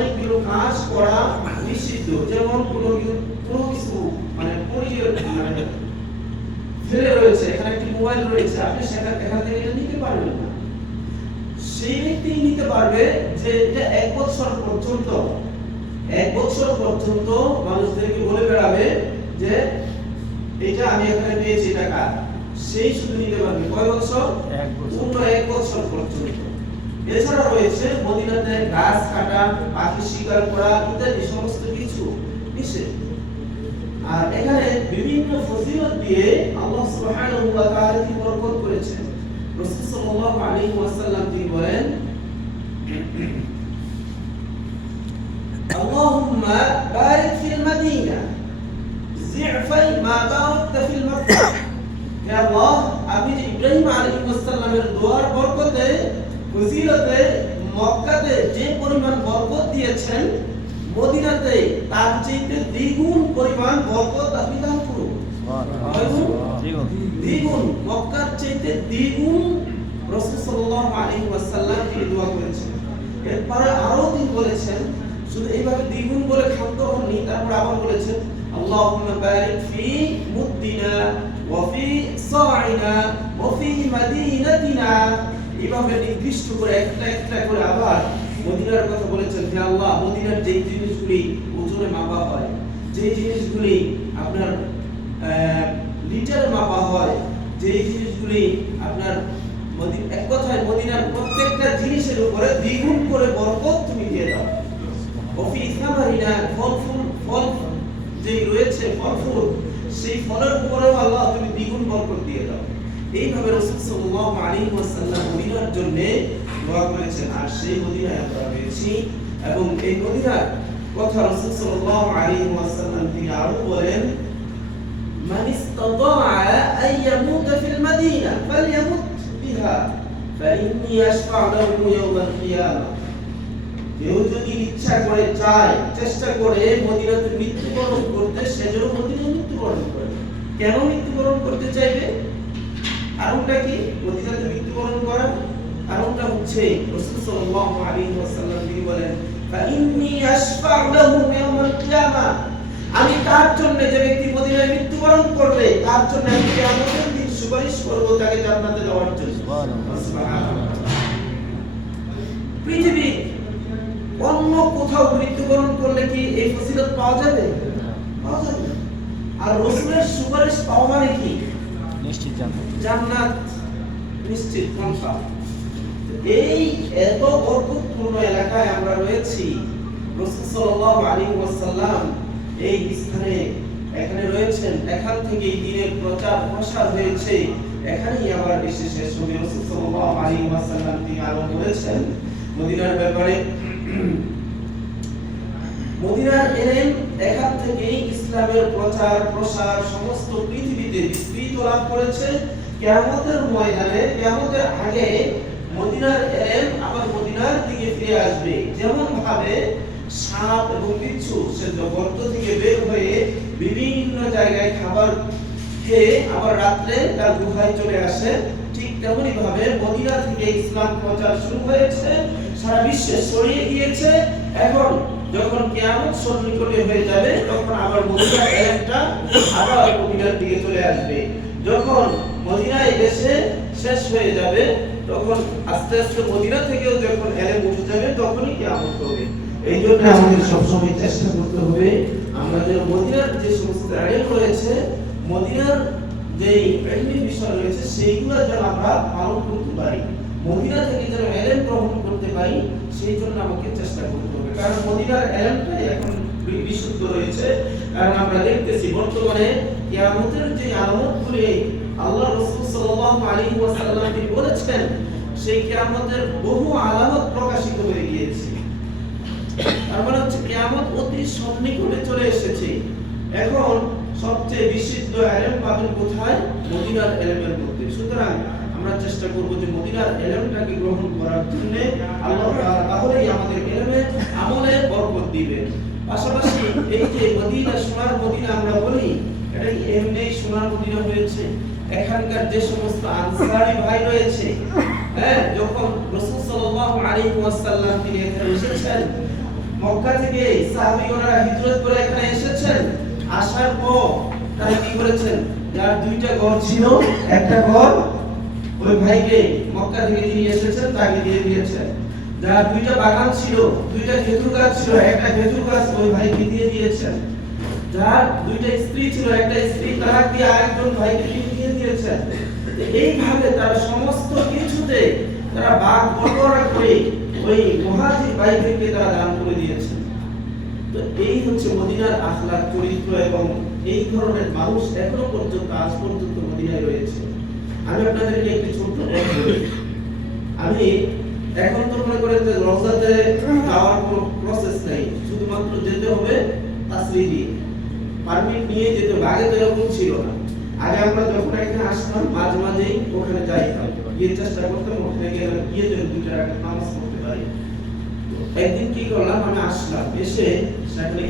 অনেকগুলো কাজ করা নিষিদ্ধ, যেমন কোনো কিছু মানে মানে ফেলে রয়েছে, এখানে একটি মোবাইল রয়েছে, আপনি এখান থেকে এটা নিতে পারবেন না। সেই ব্যক্তি নিতে পারবে যে এটা 1 বছর পর্যন্ত মানুষদেরকে বলে বেড়াবে যে এটা আমি এখানে পেয়েছি টাকা, সেই শুধু নিতে পারবে। কয় বছর? 1 বছর পর্যন্ত। এছাড়া রয়েছে মদিনাতে গাছ কাটা, পাখি শিকার করা ইত্যাদি সমস্ত কিছু নিষেধ। আর এখানে বিভিন্ন ফজিলত দিয়ে আল্লাহ সুবহানাহু ওয়া তাআলা কি বরকত করেছেন। রাসূল সাল্লাল্লাহু আলাইহি ওয়াসাল্লাম তিনি বলেন, আল্লাহুম্মা বারিক ফিল মাদিনা জি'ফাই মা বারাকতা ফিল মক্কা। হে আল্লাহ, আপনি যে ইব্রাহিম আলাইহিস সালামের দোয়ার বরকতে ফজিলতে মক্কাতে যে পরিমাণ বরকত দিয়েছেন, মদিনাতে তার চাইতে দ্বিগুণ পরিমাণ বরকত আপনি দান করুন। দ্বিগুণ, মক্কার চাইতে দ্বিগুণ রাসূল সাল্লাল্লাহু আলাইহি ওয়াসাল্লাম তিনি দোয়া করেছেন। এরপরে আরো তিনি বলেছেন, শুধু এইভাবে দ্বিগুণ বলে ক্ষান্ত হননি, তারপর আবার বলেছেন আল্লাহুম্মা বারিক ফি মুদ্দিনা ওয়া ফি সাইনা ওয়া ফি মাদিনাতিনা। এইভাবে নির্দিষ্ট করে একটা করে আবার মদিনার কথা বলেছেন। হে আল্লাহ, মদিনার যে জিনিসগুলি ওজনে মাপা হয়, যে জিনিসগুলি আপনার লিটারে মাপা হয়, যে জিনিসগুলি আপনার এক কথায় মদিনার প্রত্যেকটা জিনিসের উপরে দ্বিগুণ করে বরকত তুমি দিয়ে দাও। ওফি সামারিনা, ফল যে রয়েছে ফল সেই ফলের উপরেও আল্লাহ তুমি দ্বিগুণ বরকত দিয়ে দাও। এইভাবে রাসূল সাল্লাল্লাহু আলাইহি ওয়াসাল্লাম মদিনার জন্য দোয়া করেছেন। আর সেই মদিনায় আমরা রয়েছি, এবং এই মদিনার কথা রাসূল সাল্লাল্লাহু আলাইহি ওয়াসাল্লাম তিনি আরো বলেন, মান ইসতাতাআ আন ইয়ামুতা ফিল মাদিনা ফালইয়ামুত বিহা ফাইন্নী আশফা'ু লাহু ইয়াওমাল কিয়ামা। কেউ যদি ইচ্ছা করে, চায়, চেষ্টা করে মদিনাতে মৃত্যুবরণ করতে, সে যেন মদিনায় মৃত্যুবরণ করে। কেন মৃত্যুবরণ করতে চাইবে? কারণটা কি মদিনাতে মৃত্যুবরণ করার? কারণটা হচ্ছে রাসূল সাল্লাল্লাহু আলাইহি ওয়াসাল্লাম তিনি বলেন, ফাইন্নী আশফা'ু লাহু ইয়াওমাল কিয়ামা। আমি তার জন্য, যে ব্যক্তি মদিনায় মৃত্যুবরণ করবে, তার জন্য আমি কিয়ামতের দিন সুপারিশ করব তাকে জান্নাতে যাওয়ার জন্য। সুবহানাল্লাহ। পৃথিবী অন্য কোথাও মৃত্যুবরণ করলে কি এই ফজিলত পাওয়া যাবে? পাওয়া যাবে না। আর রাসূলের সুপারিশ পাওয়া মানে কি? নিশ্চিত জান্নাত, নিশ্চিত কনফার্ম। এই এত বরকতপূর্ণ এলাকায় আমরা রয়েছি। রাসূল সাল্লাল্লাহু আলাইহি ওয়াসাল্লাম এই স্থানে এখানে রয়েছেন, এখান থেকেই দ্বীনের প্রচার প্রসার হয়েছে, এখানেই আবার এসে শেষ হবে। রাসূল সাল্লাল্লাহু আলাইহি ওয়াসাল্লাম তিনি আরো বলেছেন মদিনার ব্যাপারে, মদিনার এলেম এখান থেকেই ইসলামের প্রচার প্রসার সমস্ত পৃথিবীতে বিস্তৃত লাভ করেছে। কিয়ামতের ময়দানে, কিয়ামতের আগে মদিনার এলেম আবার মদিনার দিকে ফিরে আসবে। যেমন ভাবে সাপ এবং বিচ্ছু সে গর্ত থেকে বের হয়ে বিভিন্ন জায়গায় খাবার খেয়ে আবার রাত্রে তার গুহায় চলে আসে, ঠিক তেমনি ভাবে মদিনা থেকে ইসলাম প্রচার শুরু হয়েছে, সারা বিশ্বে ছড়িয়ে গিয়েছে। এখন যখন কিয়ামত সন্নিকটে হয়ে যাবে, তখন আবার মদিনার এলেমটা আবার মদিনার দিকে চলে আসবে। যখন মদিনায় এসে শেষ হয়ে যাবে, তখন আস্তে আস্তে মদিনা থেকেও যখন এলেম উঠে যাবে, তখনই কিয়ামত হবে। এই জন্য আমাদের সবসময় চেষ্টা করতে হবে আমরা যেন মদিনার যে সমস্ত এলেম রয়েছে, মদিনার যে ইলমি বিষয় রয়েছে, সেইগুলো যেন আমরা পালন করতে পারি, মদিনা থেকে যেন এলেম গ্রহণ করতে পারি, সেই জন্য আমাকে চেষ্টা করতে হবে। কারণ মদিনার এলেমটাই এখন বিশুদ্ধ রয়েছে। কারণ আমরা দেখতেছি বর্তমানে কিয়ামতের যে আলামতগুলি আল্লাহ রাসূল সাল্লাল্লাহু আলাইহি ওয়াসাল্লাম তিনি বলেছেন, সেই কিয়ামতের বহু আলামত প্রকাশিত হয়ে গিয়েছে। তার মানে হচ্ছে কিয়ামত অতি সন্নিকটে চলে এসেছে। এখন সবচেয়ে বিশুদ্ধ এলেম পাবেন কোথায়? মদিনার এলেমের মধ্যে। সুতরাং আমরা চেষ্টা করব যে মদিনার এলেমটাকে গ্রহণ করার জন্য। আল্লাহ তাআলা তাহলেই আমাদের এলেমে আমলে বরকত দিবেন। পাশাপাশি এই যে মদিনা, সোনার মদিনা আমরা বলি, এটা এমনি সোনার মদিনা হয়েছে। এখানকার যে সমস্ত আনসারী ভাই রয়েছে, যখন রাসূল সাল্লাল্লাহু আলাইহি ওয়াসাল্লাম তিনি এখানে এসেছেন, মক্কা থেকে সাহাবীরা হিজরত করে এখানে এসেছেন। আসার পর তারা কি করেছেন, যার দুইটা ঘর ছিল, একটা ঘর ওই ভাইকে মক্কা থেকে যিনি এসেছেন তাকে দিয়ে দিয়েছেন। যার দুইটা বাগান ছিল, দুইটা খেজুর গাছ ছিল, একটা খেজুর গাছ ওই ভাইকে দিয়ে দিয়েছেন। যার দুইটা স্ত্রী ছিল, একটা স্ত্রী তালাক দিয়ে আরেকজন ভাইকে দিয়ে দিয়েছেন। এইভাবে তারা সমস্ত কিছুতে তারা ভাগ বটোয়ারা করে ওই মুহাজির ভাইদেরকে তারা দান করে দিয়েছেন। তো এই হচ্ছে মদিনার আখলাক, চরিত্র, এবং এই ধরনের মানুষ এখনো পর্যন্ত আজ পর্যন্ত মদিনায় রয়েছে। আমি আপনাদেরকে একটি ছোট্ট কথা বলি। আমি এখন তো মনে করেন যে রওজাতে যাওয়ার কোনো প্রসেস নেই, শুধুমাত্র যেতে হবে তাসরি দিয়ে, পারমিট নিয়ে যেতে হবে। আগে তো এরকম ছিল না। আগে আমরা যখন এখানে আসতাম মাঝে মাঝেই ওখানে যাইতাম, গিয়ে চেষ্টা করতাম ওখানে গিয়ে যেন দুইটা রাকাত নামাজ পড়তে পারি। একদিন কি করলাম, আমি আসলাম, এসে সেখানে